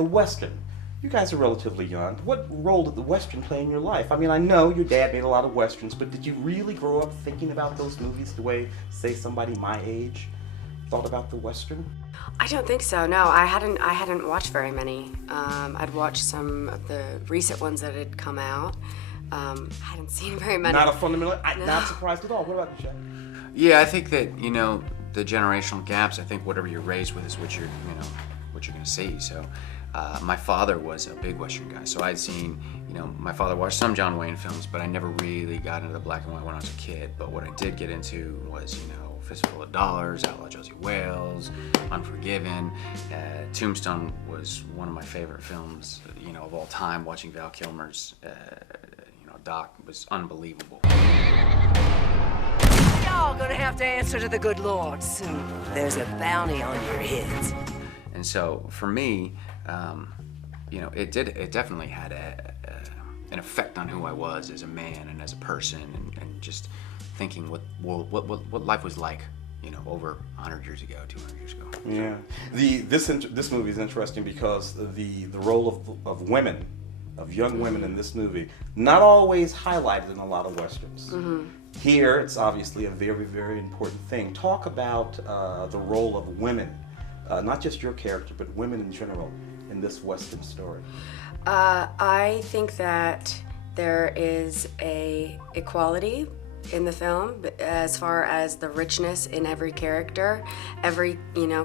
the Western. You guys are relatively young. What role did the Western play in your life? I mean, I know your dad made a lot of Westerns, but did you really grow up thinking about those movies the way, say, somebody my age thought about the Western? I don't think so. No, I hadn't watched very many. I'd watched some of the recent ones that had come out. I hadn't seen very many. Not a fundamental. No. Not surprised at all. What about you, Jack? Yeah, I think that the generational gaps. I think whatever you're raised with is what you're going to see. So, my father was a big Western guy, so I'd seen. My father watched some John Wayne films, but I never really got into the black and white when I was a kid. But what I did get into was Fistful of Dollars, Outlaw Josie Wales, Unforgiven. Tombstone was one of my favorite films, of all time. Watching Val Kilmer's, doc was unbelievable. Y'all gonna have to answer to the good Lord soon. There's a bounty on your heads. And so for me, it definitely had an effect on who I was as a man and as a person, and just thinking what life was like, over 100 years ago, 200 years ago. Yeah, this movie is interesting because the role of women, of young women in this movie, not always highlighted in a lot of Westerns. Mm-hmm. Here, it's obviously a very, very important thing. Talk about the role of women, not just your character, but women in general in this Western story. I think that there is a equality in the film as far as the richness in every character. Every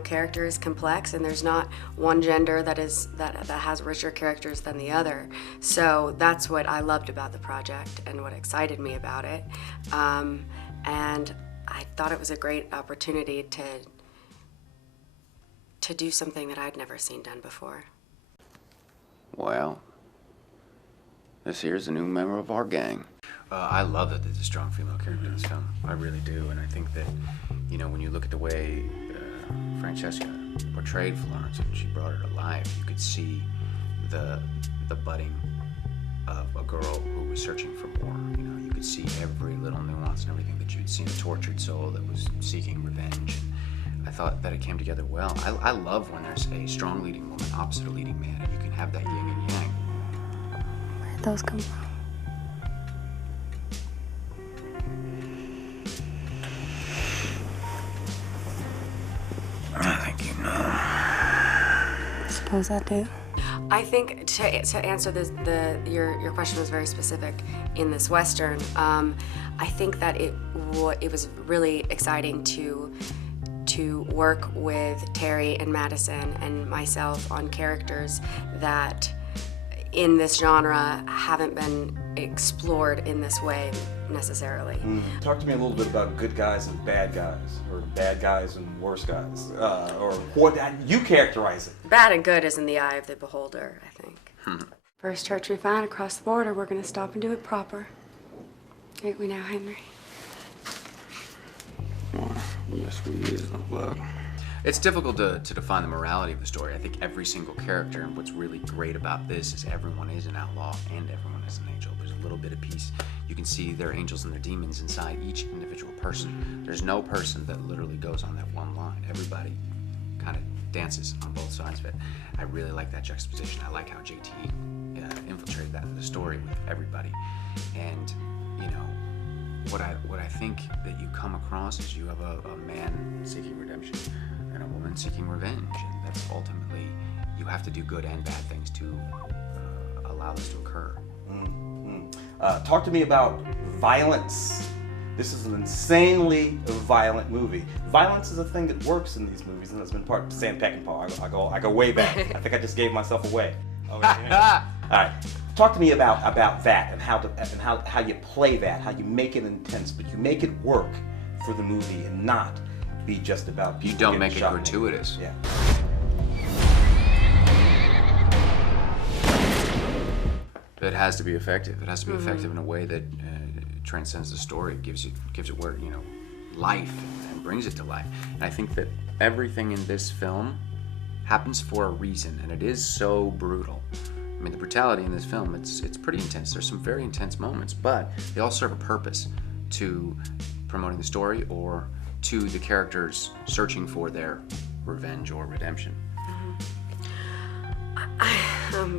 character is complex, and there's not one gender that has richer characters than the other. So that's what I loved about the project and what excited me about it. And I thought it was a great opportunity to do something that I'd never seen done before. Well, this here's a new member of our gang. I love that there's a strong female character in this film. I really do, and I think that, when you look at the way Francesca portrayed Florence and she brought her to life, you could see the budding of a girl who was searching for more. You could see every little nuance and everything that you'd seen, a tortured soul that was seeking revenge. And I thought that it came together well. I love when there's a strong leading woman opposite a leading man, and you can have that yin and yang. Where'd those come from? I think you know. I suppose I do. I think to answer your question was very specific in this Western. I think that it was really exciting to work with Teri and Madison and myself on characters that in this genre haven't been explored in this way necessarily. Talk to me a little bit about good guys and bad guys, or bad guys and worse guys, or what you characterize it. Bad and good is in the eye of the beholder, I think. First church we find across the border, we're going to stop and do it proper. Ain't we now, Henry? Yes, we is. Look. It's difficult to define the morality of the story. I think every single character, and what's really great about this is everyone is an outlaw and everyone is an angel. There's a little bit of peace. You can see their angels and their demons inside each individual person. There's no person that literally goes on that one line. Everybody kind of dances on both sides of it. I really like that juxtaposition. I like how JT infiltrated that in the story with everybody. And, what I think that you come across is you have a man seeking redemption and a woman seeking revenge, and that's ultimately, you have to do good and bad things to allow this to occur. Talk to me about violence. This is an insanely violent movie. Violence is a thing that works in these movies, and it's been part of Sam Peckinpah. I go way back. I think I just gave myself away. All right. Talk to me about that and how you play that, how you make it intense, but you make it work for the movie and not be just about people. You don't make it shot gratuitous. Yeah. It has to be effective. It has to be effective in a way that transcends the story, gives it where life and brings it to life. And I think that everything in this film happens for a reason, and it is so brutal. I mean, the brutality in this film, it's pretty intense. There's some very intense moments, but they all serve a purpose to promoting the story or to the characters searching for their revenge or redemption.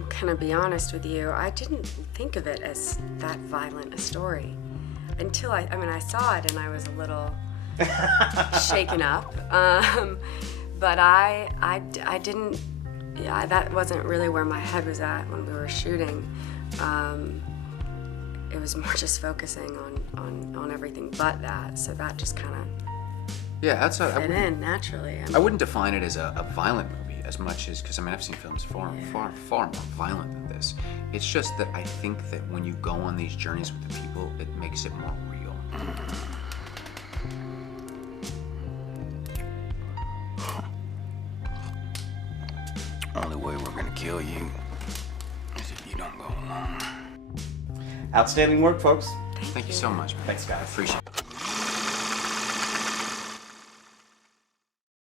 gonna be honest with you, I didn't think of it as that violent a story until I mean, I saw it and I was a little shaken up. But I didn't, yeah, that wasn't really where my head was at when we were shooting. It was more just focusing on everything but that, so that just kind of fit in naturally. I wouldn't define it as a violent movie as much as, because I mean, I've seen films far more violent than this. It's just that I think that when you go on these journeys with the people, it makes it more real. Only way we're gonna kill you is if you don't go along. Outstanding work, folks. Thank you so much, man. Thanks, guys. Appreciate it.